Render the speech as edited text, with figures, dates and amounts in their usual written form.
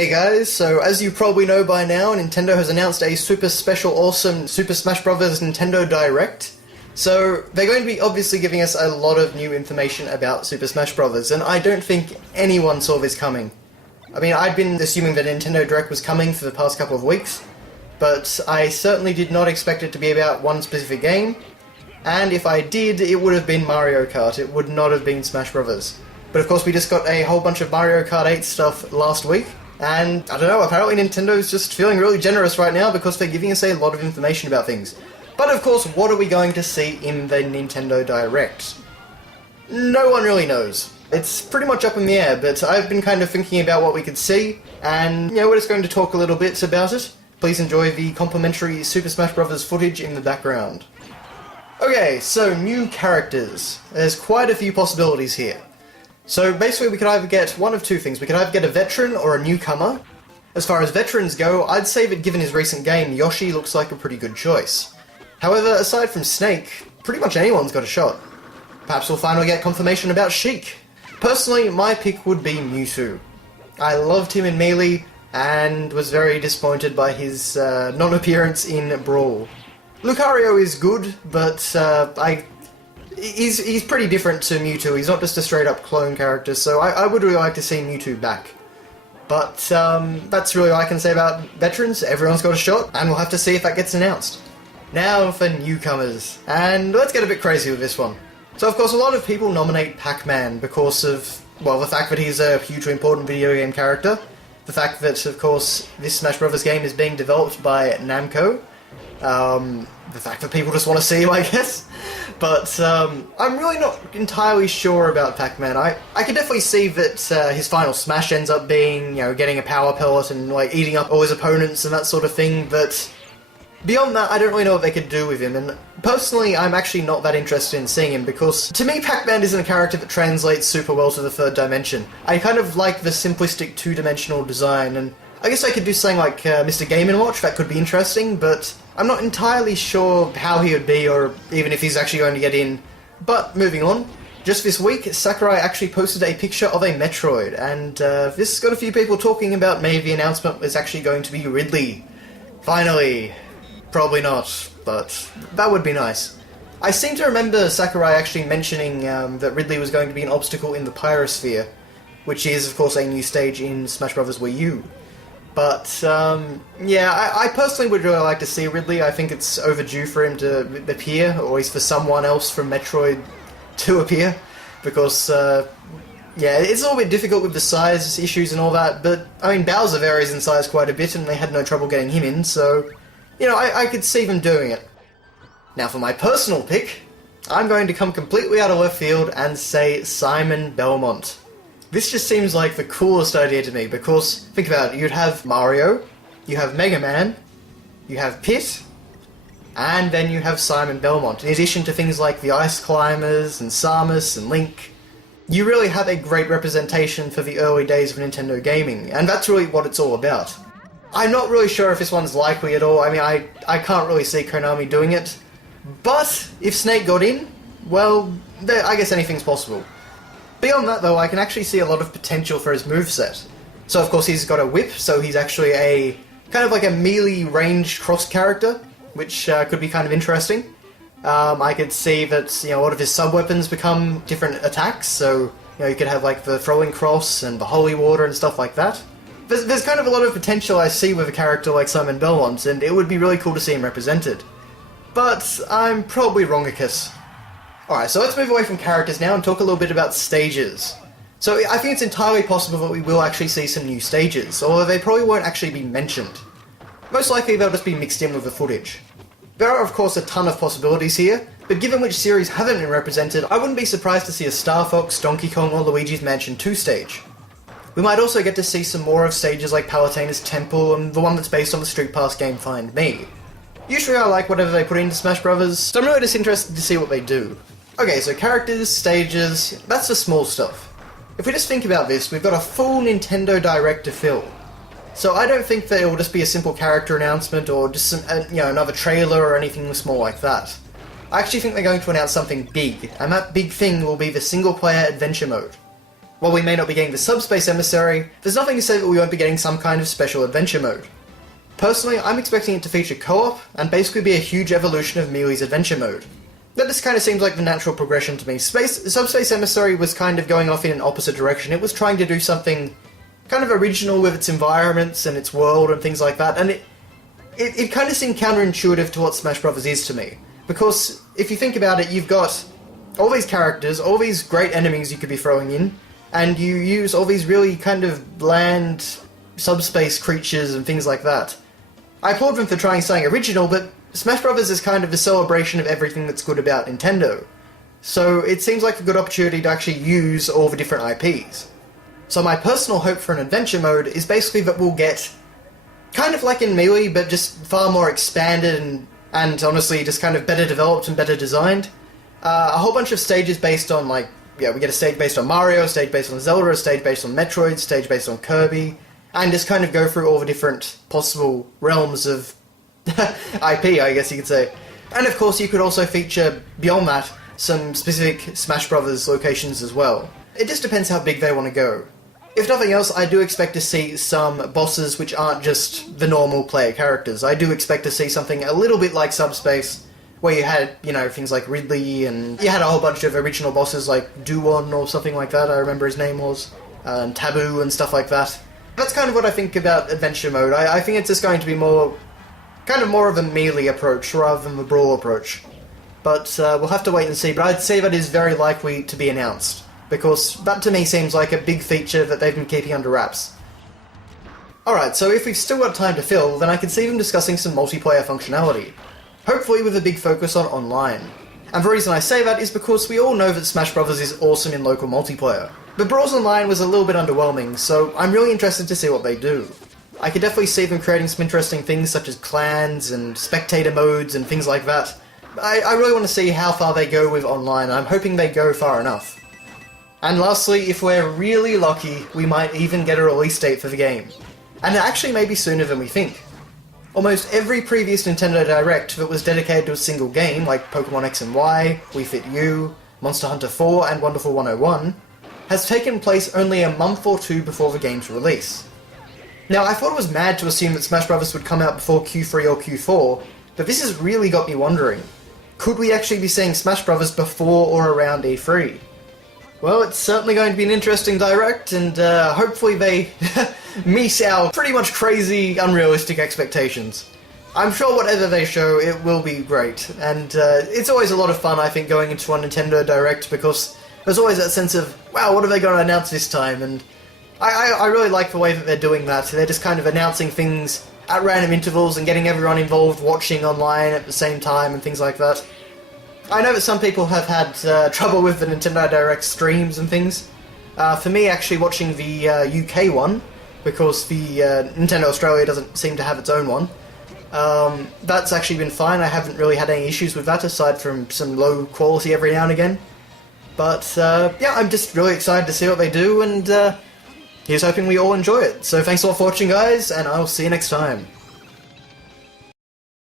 Hey guys, so as you probably know by now, Nintendo has announced a super special awesome Super Smash Bros. Nintendo Direct. So they're going to be obviously giving us a lot of new information about Super Smash Bros. And I don't think anyone saw this coming. I mean, I'd been assuming that Nintendo Direct was coming for the past couple of weeks, but I certainly did not expect it to be about one specific game. And if I did, it would have been Mario Kart, it would not have been Smash Bros. But of course we just got a whole bunch of Mario Kart 8 stuff last week. And, I don't know, apparently Nintendo's just feeling really generous right now because they're giving us a lot of information about things. But of course, what are we going to see in the Nintendo Direct? No one really knows. It's pretty much up in the air, but I've been kind of thinking about what we could see, and, we're just going to talk a little bit about it. Please enjoy the complimentary Super Smash Bros. Footage in the background. Okay, so new characters. There's quite a few possibilities here. So basically we could either get one of two things. We could either get a veteran or a newcomer. As far as veterans go, I'd say that given his recent game, Yoshi looks like a pretty good choice. However, aside from Snake, pretty much anyone's got a shot. Perhaps we'll finally get confirmation about Sheik. Personally, my pick would be Mewtwo. I loved him in Melee, and was very disappointed by his non-appearance in Brawl. Lucario is good, but he's pretty different to Mewtwo. He's not just a straight-up clone character, so I would really like to see Mewtwo back. But that's really all I can say about veterans. Everyone's got a shot, and we'll have to see if that gets announced. Now for newcomers, and let's get a bit crazy with this one. So of course a lot of people nominate Pac-Man because of, well, the fact that he's a hugely important video game character, the fact that of course this Smash Bros. Game is being developed by Namco, the fact that people just want to see him, I guess. But I'm really not entirely sure about Pac-Man. I can definitely see that his final smash ends up being, getting a power pellet and like eating up all his opponents and that sort of thing, but beyond that, I don't really know what they could do with him, and personally, I'm actually not that interested in seeing him, because to me, Pac-Man isn't a character that translates super well to the third dimension. I kind of like the simplistic two-dimensional design, and I guess I could do something like Mr. Game & Watch, that could be interesting, but I'm not entirely sure how he would be, or even if he's actually going to get in. But, moving on, just this week, Sakurai actually posted a picture of a Metroid, and this has got a few people talking about maybe the announcement is actually going to be Ridley. Finally. Probably not, but that would be nice. I seem to remember Sakurai actually mentioning that Ridley was going to be an obstacle in the Pyrosphere, which is, of course, a new stage in Smash Bros. Wii U. But, I personally would really like to see Ridley. I think it's overdue for him to appear, or at least for someone else from Metroid to appear, because, it's a little bit difficult with the size issues and all that, but, I mean, Bowser varies in size quite a bit, and they had no trouble getting him in, so I could see them doing it. Now for my personal pick, I'm going to come completely out of left field and say Simon Belmont. This just seems like the coolest idea to me, because, think about it, you'd have Mario, you have Mega Man, you have Pit, and then you have Simon Belmont, in addition to things like the Ice Climbers, and Samus, and Link. You really have a great representation for the early days of Nintendo gaming, and that's really what it's all about. I'm not really sure if this one's likely at all. I mean, I can't really see Konami doing it. But if Snake got in, well, I guess anything's possible. Beyond that, though, I can actually see a lot of potential for his moveset. So, of course, he's got a whip, so he's actually a kind of like a melee ranged cross character, which could be kind of interesting. I could see that, a lot of his sub-weapons become different attacks, so, you could have, like, the throwing cross and the holy water and stuff like that. There's kind of a lot of potential I see with a character like Simon Belmont, and it would be really cool to see him represented. But I'm probably wrongicus. Alright, so let's move away from characters now and talk a little bit about stages. So I think it's entirely possible that we will actually see some new stages, although they probably won't actually be mentioned. Most likely they'll just be mixed in with the footage. There are of course a ton of possibilities here, but given which series haven't been represented, I wouldn't be surprised to see a Star Fox, Donkey Kong or Luigi's Mansion 2 stage. We might also get to see some more of stages like Palutena's Temple and the one that's based on the Street Pass game Find Me. Usually I like whatever they put into Smash Bros, so I'm really just interested to see what they do. Okay, so characters, stages, that's the small stuff. If we just think about this, we've got a full Nintendo Direct to fill. So I don't think that it will just be a simple character announcement or just some, another trailer or anything small like that. I actually think they're going to announce something big, and that big thing will be the single-player adventure mode. While we may not be getting the Subspace Emissary, there's nothing to say that we won't be getting some kind of special adventure mode. Personally, I'm expecting it to feature co-op, and basically be a huge evolution of Mealee's adventure mode. That just kind of seems like the natural progression to me. Subspace Emissary was kind of going off in an opposite direction. It was trying to do something kind of original with its environments and its world and things like that, and it kind of seemed counterintuitive to what Smash Bros. Is to me. Because if you think about it, you've got all these characters, all these great enemies you could be throwing in, and you use all these really kind of bland subspace creatures and things like that. I applaud them for trying something original, but Smash Bros. Is kind of a celebration of everything that's good about Nintendo. So it seems like a good opportunity to actually use all the different IPs. So my personal hope for an adventure mode is basically that we'll get, kind of like in Melee, but just far more expanded and honestly just kind of better developed and better designed. A whole bunch of stages based on, like, we get a stage based on Mario, a stage based on Zelda, a stage based on Metroid, a stage based on Kirby, and just kind of go through all the different possible realms of IP, I guess you could say. And of course you could also feature, beyond that, some specific Smash Brothers locations as well. It just depends how big they want to go. If nothing else, I do expect to see some bosses which aren't just the normal player characters. I do expect to see something a little bit like Subspace, where you had, things like Ridley, and you had a whole bunch of original bosses like Duon or something like that, I remember his name was, and Taboo and stuff like that. That's kind of what I think about adventure mode. I think it's just going to be more of a melee approach rather than the brawl approach. But we'll have to wait and see, but I'd say that is very likely to be announced, because that to me seems like a big feature that they've been keeping under wraps. Alright, so if we've still got time to fill, then I can see them discussing some multiplayer functionality. Hopefully with a big focus on online. And the reason I say that is because we all know that Smash Bros. Is awesome in local multiplayer. But Brawls Online was a little bit underwhelming, so I'm really interested to see what they do. I could definitely see them creating some interesting things such as clans and spectator modes and things like that. I really want to see how far they go with online, and I'm hoping they go far enough. And lastly, if we're really lucky, we might even get a release date for the game. And it actually may be sooner than we think. Almost every previous Nintendo Direct that was dedicated to a single game, like Pokemon X and Y, Wii Fit U, Monster Hunter 4 and Wonderful 101, has taken place only a month or two before the game's release. Now, I thought it was mad to assume that Smash Bros. Would come out before Q3 or Q4, but this has really got me wondering. Could we actually be seeing Smash Bros. Before or around E3? Well, it's certainly going to be an interesting Direct, and hopefully they meet our pretty much crazy, unrealistic expectations. I'm sure whatever they show, it will be great, and it's always a lot of fun, I think, going into a Nintendo Direct, because there's always that sense of, wow, what are they going to announce this time? And I really like the way that they're doing that. They're just kind of announcing things at random intervals and getting everyone involved watching online at the same time and things like that. I know that some people have had trouble with the Nintendo Direct streams and things. For me, actually watching the UK one, because the Nintendo Australia doesn't seem to have its own one, that's actually been fine. I haven't really had any issues with that, aside from some low quality every now and again. But yeah, I'm just really excited to see what they do, and here's hoping we all enjoy it. So thanks a lot for watching, guys, and I'll see you next time.